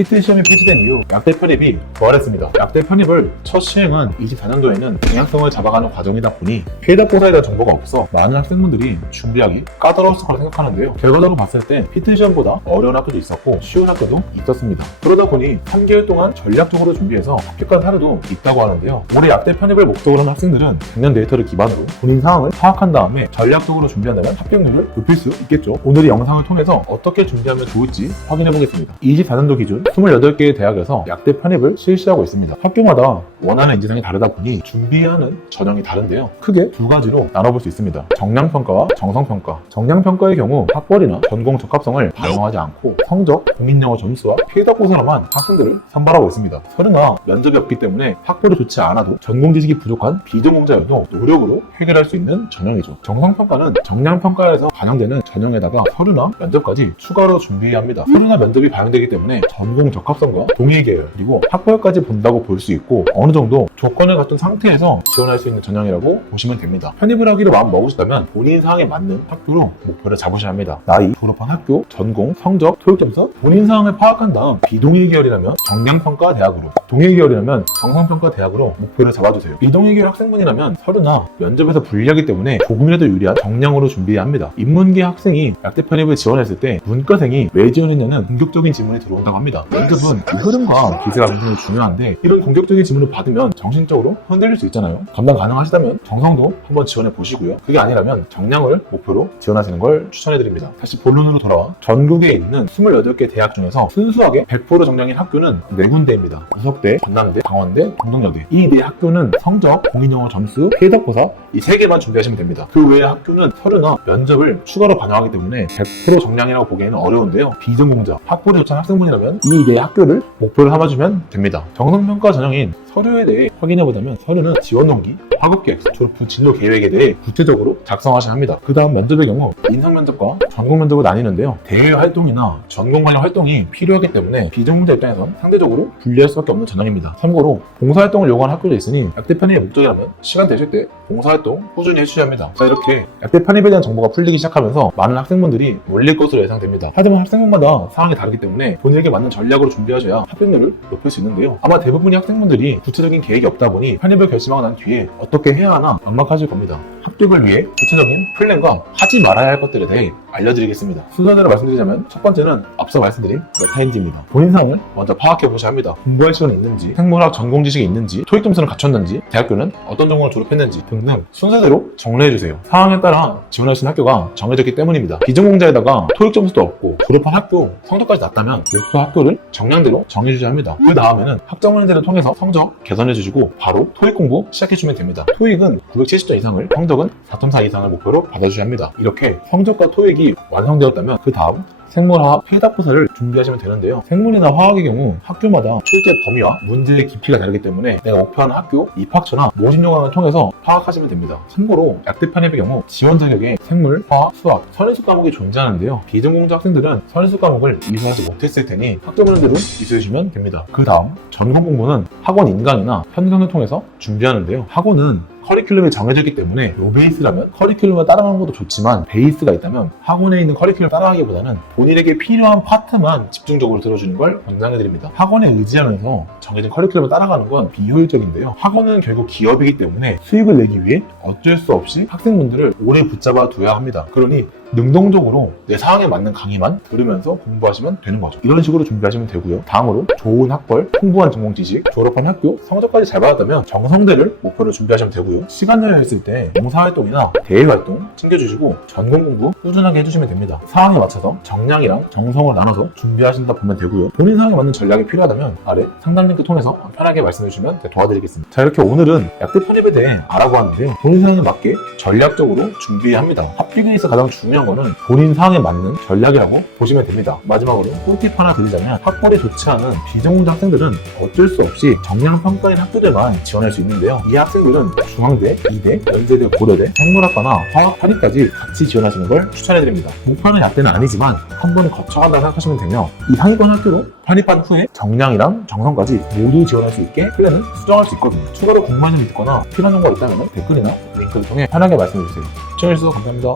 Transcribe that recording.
PT 시험이 폐지된 이후 약대 편입이 부활했습니다. 약대 편입을 첫 시행한 24년도에는 방향성을 잡아가는 과정이다 보니 피해답고사에 대한 정보가 없어 많은 학생분들이 준비하기 까다로웠을 거라 생각하는데요. 결과적으로 봤을 때 PT 시험보다 어려운 학교도 있었고 쉬운 학교도 있었습니다. 그러다 보니 3개월 동안 전략적으로 준비해서 합격한 사례도 있다고 하는데요. 올해 약대 편입을 목적으로 하는 학생들은 작년 데이터를 기반으로 본인 상황을 파악한 다음에 전략적으로 준비한다면 합격률을 높일 수 있겠죠. 오늘 이 영상을 통해서 어떻게 준비하면 좋을지 확인해 보겠습니다. 24년도 기준 28개의 대학에서 약대 편입을 실시하고 있습니다. 학교마다 원하는 인지상이 다르다 보니 준비하는 전형이 다른데요. 크게 두 가지로 나눠볼 수 있습니다. 정량평가와 정성평가. 정량평가의 경우 학벌이나 전공 적합성을 반영하지 않고 성적, 공인영어 점수와 피해답고사로만 학생들을 선발하고 있습니다. 서류나 면접이 없기 때문에 학벌이 좋지 않아도 전공 지식이 부족한 비전공자여도 노력으로 해결할 수 있는 전형이죠. 정성평가는 정량평가에서 반영되는 전형에다가 서류나 면접까지 추가로 준비해야 합니다. 서류나 면접이 반영되기 때문에 전공 적합성과 동의 계열 그리고 학벌까지 본다고 볼 수 있고 어느 정도 조건을 갖춘 상태에서 지원할 수 있는 전형이라고 보시면 됩니다. 편입을 하기로 마음 먹으시다면 본인 상황에 맞는 학교로 목표를 잡으셔야 합니다. 나이, 졸업한 학교, 전공, 성적, 토익 점수, 본인 상황을 파악한 다음 비동의 계열이라면 정량평가 대학으로, 동의 계열이라면 정성평가 대학으로 목표를 잡아주세요. 비동의 계열 학생분이라면 서류나 면접에서 불리하기 때문에 조금이라도 유리한 정량으로 준비해야 합니다. 인문계 학생이 약대 편입을 지원했을 때 문과생이 왜 지원했냐는 공격적인 질문이 들어온다고 합니다. 면접은 이 흐름과 기세가 굉장히 중요한데 이런 공격적인 질문을 받으면 정신적으로 흔들릴 수 있잖아요. 감당 가능하시다면 정성도 한번 지원해 보시고요. 그게 아니라면 정량을 목표로 지원하시는 걸 추천해드립니다. 다시 본론으로 돌아와 전국에 있는 28개 대학 중에서 순수하게 100% 정량인 학교는 4군데입니다. 이석대, 전남대, 강원대, 동덕여대. 이 네 학교는 성적, 공인영어 점수, 피해답고사 이 3개만 준비하시면 됩니다. 그 외의 학교는 서류나 면접을 추가로 반영하기 때문에 100% 정량이라고 보기에는 어려운데요. 비전공자, 학벌이 좋은 학생분이라면 이 네 학교를 목표로 삼아주면 됩니다. 정성평가 전형인 서류에 대해 확인해보자면 서류는 지원 동기, 학업계획서, 졸업 후 진로 계획에 대해 구체적으로 작성하셔야 합니다. 그 다음 면접의 경우 인성 면접과 전공 면접으로 나뉘는데요. 대외 활동이나 전공 관련 활동이 필요하기 때문에 비전공자 입장에선 상대적으로 불리할 수밖에 없는 전형입니다. 참고로 봉사활동을 요구하는 학교도 있으니 약대 편입의 목적이라면 시간 되실 때 봉사활동 꾸준히 해주셔야 합니다. 자, 이렇게 약대 편입에 대한 정보가 풀리기 시작하면서 많은 학생분들이 몰릴 것으로 예상됩니다. 하지만 학생분마다 상황이 다르기 때문에 본인에게 맞는 전략으로 준비하셔야 합격률을 높일 수 있는데요. 아마 대부분의 학생분들이 구체적인 계획이 없다 보니 편입을 결심하고 난 뒤에 어떻게 해야 하나 막막하실 겁니다. 합격을 위해 구체적인 플랜과 하지 말아야 할 것들에 대해 알려드리겠습니다. 순서대로 말씀드리자면 첫 번째는 앞서 말씀드린 메타인지입니다. 본인 상황을 먼저 파악해 보셔야 합니다. 공부할 시간이 있는지, 생물학 전공 지식이 있는지, 토익 점수는 갖췄는지, 대학교는 어떤 전공을 졸업했는지 등등 순서대로 정리해 주세요. 상황에 따라 지원할 수 있는 학교가 정해졌기 때문입니다. 비전공자에다가 토익 점수도 없고 졸업한 학교 성적까지 낮다면 목표 학교를 정량대로 정해 주셔야 합니다. 그 다음에는 학점원제를 통해서 성적 개선해 주시고 바로 토익 공부 시작해 주면 됩니다. 토익은 970점 이상을, 성적은 4.4 이상을 목표로 받아주셔야 합니다. 이렇게 성적과 토익이 완성되었다면 그 다음 생물화학 피해답고사를 준비하시면 되는데요. 생물이나 화학의 경우 학교마다 출제 범위와 문제의 깊이가 다르기 때문에 내가 목표하는 학교, 입학처나 모집 요강을 통해서 파악하시면 됩니다. 참고로 약대 편입의 경우 지원 자격에 생물, 화학, 수학, 선행수 과목이 존재하는데요. 비전공자 학생들은 선행수 과목을 이수하지 못했을 테니 학점원대로 이수해주시면 됩니다. 그 다음 전공 공부는 학원 인강이나 현강을 통해서 준비하는데요. 학원은 커리큘럼이 정해져 있기 때문에 요 베이스라면 커리큘럼을 따라가는 것도 좋지만 베이스가 있다면 학원에 있는 커리큘럼 따라가기보다는 본인에게 필요한 파트만 집중적으로 들어주는 걸 권장해드립니다. 학원에 의지하면서 정해진 커리큘럼을 따라가는 건 비효율적인데요. 학원은 결국 기업이기 때문에 수익을 내기 위해 어쩔 수 없이 학생분들을 오래 붙잡아 둬야 합니다. 그러니 능동적으로 내 상황에 맞는 강의만 들으면서 공부하시면 되는 거죠. 이런 식으로 준비하시면 되고요. 다음으로 좋은 학벌, 풍부한 전공 지식, 졸업한 학교, 성적까지 잘 받았다면 정성대를 목표로 준비하시면 되고요. 시간 여유 있을 때 봉사활동이나 대외활동 챙겨주시고 전공 공부 꾸준하게 해주시면 됩니다. 상황에 맞춰서 정량이랑 정성을 나눠서 준비하신다 보면 되고요. 본인 상황에 맞는 전략이 필요하다면 아래 상담 링크 통해서 편하게 말씀해주시면 도와드리겠습니다. 자, 이렇게 오늘은 약대 편입에 대해 알아보았는데요. 본인 상황에 맞게 전략적으로 준비해야 합니다. 합격에 있어 가장 중요한 거는 본인 상황에 맞는 전략이라고 보시면 됩니다. 마지막으로 꿀팁 하나 드리자면 학벌이 좋지 않은 비전공자 학생들은 어쩔 수 없이 정량평가인 학교들만 지원할 수 있는데요. 이 학생들은 중앙대, 이대, 연세대, 고려대, 생물학과나 화학, 한의까지 같이 지원하시는 걸 추천해드립니다. 목표는 약대는 아니지만 한 번은 거쳐간다 생각하시면 되며 이 상위권 학교로 편입한 후에 정량이랑 정성까지 모두 지원할 수 있게 플랜을 수정할 수 있거든요. 추가로 궁금한 점이 있거나 필요한 정보가 있다면 댓글이나 링크를 통해 편하게 말씀해주세요. 시청해주셔서 감사합니다.